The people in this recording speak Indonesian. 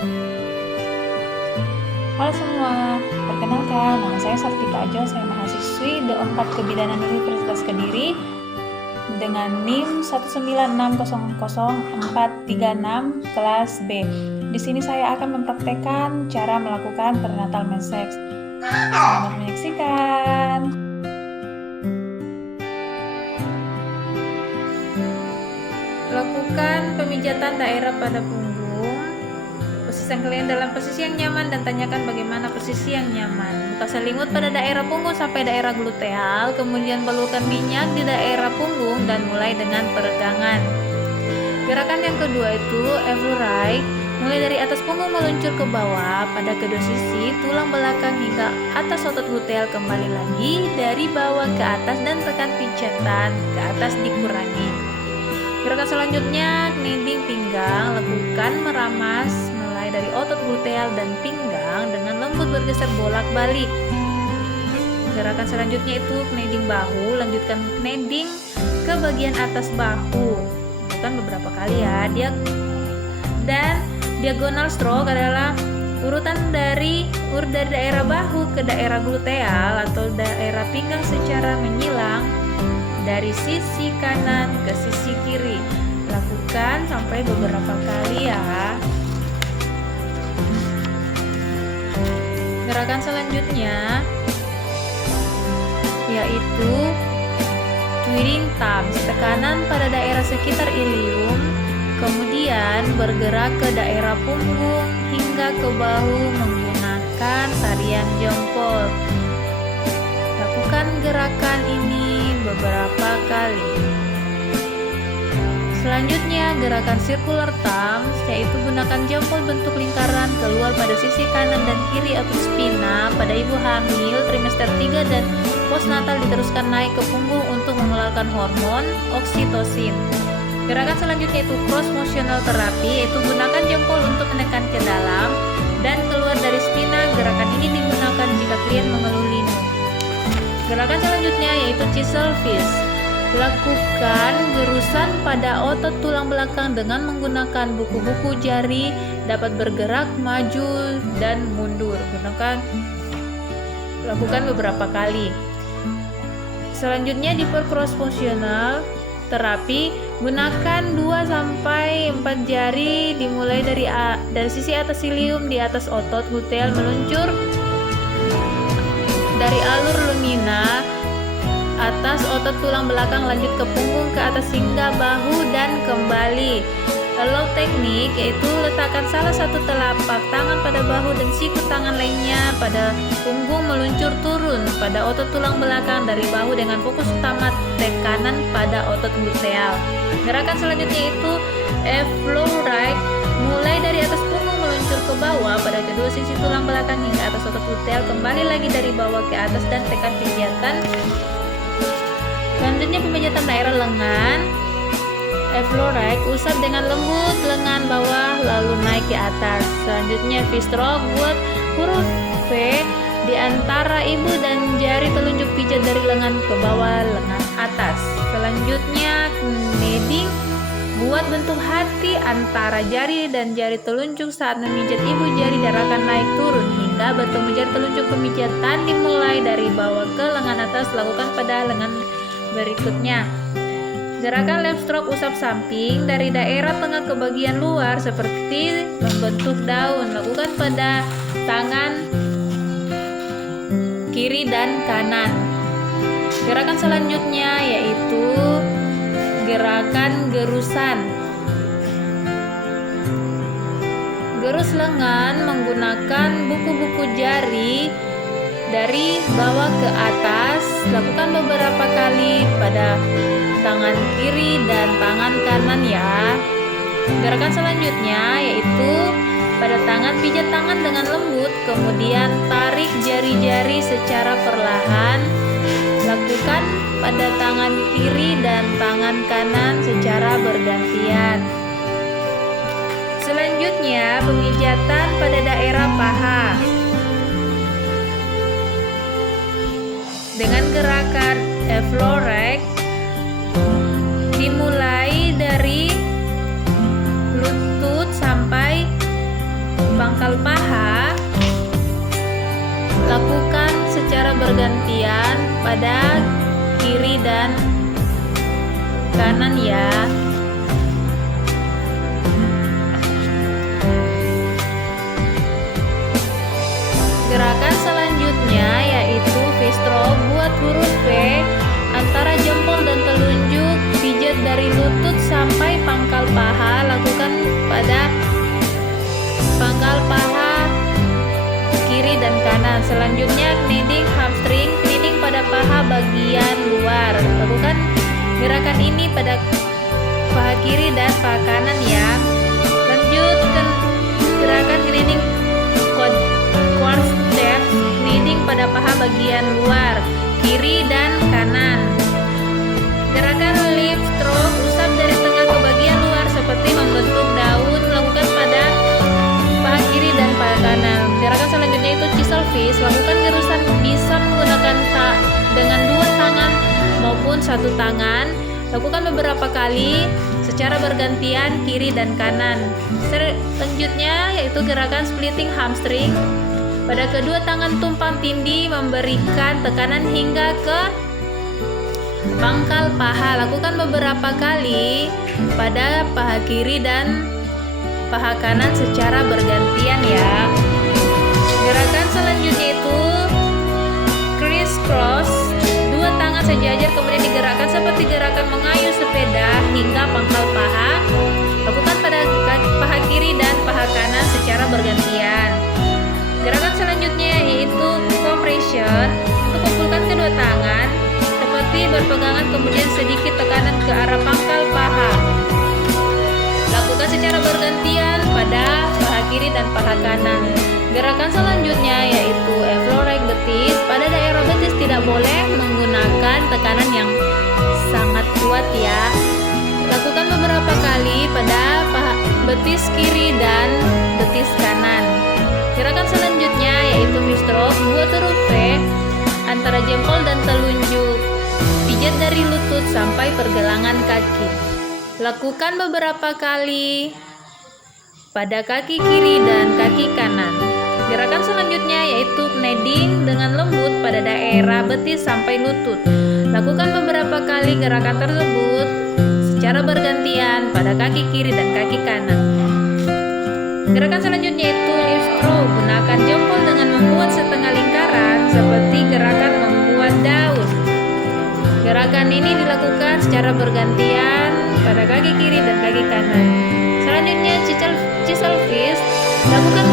Halo semua, perkenalkan nama saya Sartika Ajo, saya mahasiswi D4 Kebidanan Universitas Kediri dengan NIM 196000436 kelas B. Di sini saya akan mempraktekkan cara melakukan prenatal menses. Selamat menyaksikan. Lakukan pemijatan daerah pada punggung. Posisikan kalian dalam posisi yang nyaman dan tanyakan bagaimana posisi yang nyaman. Buka selimut pada daerah punggung sampai daerah gluteal, kemudian balurkan minyak di daerah punggung dan mulai dengan peregangan. Gerakan yang kedua itu Evlo Right, mulai dari atas punggung meluncur ke bawah pada kedua sisi tulang belakang hingga atas otot gluteal, kembali lagi dari bawah ke atas dan tekan pijatan ke atas dikurangi. Gerakan selanjutnya kneading pinggang, lakukan meramas mulai dari otot gluteal dan pinggang dengan lembut bergeser bolak-balik. Gerakan selanjutnya itu kneading bahu, lanjutkan kneading ke bagian atas bahu. Lakukan beberapa kali ya. Dan diagonal stroke adalah urutan dari daerah bahu ke daerah gluteal atau daerah pinggang secara menyilang dari sisi kanan ke sisi kiri. Lakukan sampai beberapa kali ya. Gerakan selanjutnya yaitu twiddling thumbs, tekanan pada daerah sekitar ilium, kemudian bergerak ke daerah punggung hingga ke bahu menggunakan tarian jempol. Lakukan gerakan ini beberapa kali. Selanjutnya gerakan circular thumbs, yaitu gunakan jempol bentuk lingkaran keluar pada sisi kanan dan kiri atau spina pada ibu hamil trimester 3 dan postnatal, diteruskan naik ke punggung untuk mengeluarkan hormon oksitosin. Gerakan selanjutnya itu cross motional therapy, yaitu gunakan jempol untuk menekan ke dalam dan keluar dari spina. Gerakan ini digunakan jika klien mengeluh linu. Gerakan selanjutnya yaitu chisel fist. Lakukan gerusan pada otot tulang belakang dengan menggunakan buku-buku jari, dapat bergerak maju dan mundur. Lakukan beberapa kali. Selanjutnya di cross motional terapi, gunakan 2-4 jari dimulai dari sisi atas ilium di atas otot gluteal, meluncur dari alur lumina atas otot tulang belakang, lanjut ke punggung ke atas hingga bahu dan kembali. Low teknik yaitu letakkan salah satu telapak tangan pada bahu dan siku tangan lainnya pada punggung, meluncur turun pada otot tulang belakang dari bahu dengan fokus utama tekanan pada otot gluteal. Gerakan selanjutnya itu Evlo Right, mulai dari atas punggung meluncur ke bawah pada kedua sisi tulang belakang hingga atas otot gluteal, kembali lagi dari bawah ke atas dan tekan pijatan. Selanjutnya pemijatan daerah lengan. Evlo Right, usap dengan lembut lengan bawah lalu naik ke atas. Selanjutnya V-stroke, buat huruf V di antara ibu dan jari telunjuk, pijat dari lengan ke bawah, lengan atas. Selanjutnya kneading, buat bentuk hati antara jari dan jari telunjuk saat memijat ibu, jari darahkan naik turun hingga bertemu jari telunjuk. Pemijatan dimulai dari bawah ke lengan atas, lakukan pada lengan berikutnya. Gerakan left stroke, usap samping dari daerah tengah ke bagian luar seperti membentuk daun. Lakukan pada tangan kiri dan kanan. Gerakan selanjutnya yaitu gerakan gerusan. Gerus lengan menggunakan buku-buku jari dari bawah ke atas. Lakukan beberapa kali pada tangan kiri dan tangan kanan ya. Gerakan selanjutnya yaitu pada tangan, pijat tangan dengan lembut, kemudian tarik jari-jari secara perlahan. Lakukan pada tangan kiri dan tangan kanan secara bergantian. Selanjutnya pemijatan pada daerah paha dengan gerakan Evlo Right, dimulai dari lutut sampai lakukan secara bergantian pada kiri dan kanan ya. Gerakan selanjutnya yaitu V-stroke. Buat huruf V antara jempol dan telunjuk, pijat dari lutut sampai pangkal paha. Lakukan pada pangkal paha kiri dan kanan. Selanjutnya kneading hamstring, kneading pada paha bagian luar. Lakukan gerakan ini pada paha kiri dan paha kanan ya. Lanjutkan gerakan kneading quadriceps, kneading pada paha bagian luar kiri dan kanan. Gerakan lift stroke, usap dari tengah ke bagian luar seperti membentuk daun. Lakukan pada paha kiri dan paha kanan. Gerakan selanjutnya itu chisel fish. Lakukan gerusan bisa menggunakan dengan dua tangan maupun satu tangan. Lakukan beberapa kali secara bergantian kiri dan kanan. Selanjutnya yaitu gerakan splitting hamstring. Pada kedua tangan tumpang tindih memberikan tekanan hingga ke pangkal paha. Lakukan beberapa kali pada paha kiri dan paha kanan secara bergantian ya. Gerakan selanjutnya itu crisscross. Dua tangan sejajar kemudian digerakkan seperti gerakan mengayuh sepeda hingga pangkal paha. Lakukan pada paha kiri dan paha kanan secara bergantian. Gerakan selanjutnya yaitu compression. Untuk kumpulkan kedua tangan seperti berpegangan kemudian sedikit tekanan ke arah pangkal paha. Lakukan secara bergantian pada paha kiri dan paha kanan. Gerakan selanjutnya yaitu F-lorek betis. Pada daerah betis tidak boleh menggunakan tekanan yang sangat kuat ya. Lakukan beberapa kali pada paha betis kiri dan betis kanan. Gerakan selanjutnya yaitu V-stroke. Buat huruf V antara jempol dan telunjuk, pijat dari lutut sampai pergelangan kaki. Lakukan beberapa kali pada kaki kiri dan kaki kanan. Gerakan selanjutnya yaitu kneading dengan lembut pada daerah betis sampai lutut. Lakukan beberapa kali gerakan tersebut secara bergantian pada kaki kiri dan kaki kanan. Gerakan selanjutnya itu lift stroke. Gunakan jempol dengan membuat setengah lingkaran seperti gerakan membuat daun. Gerakan ini dilakukan secara bergantian pada kaki kiri dan kaki kanan. Selanjutnya chisel fish. Lakukan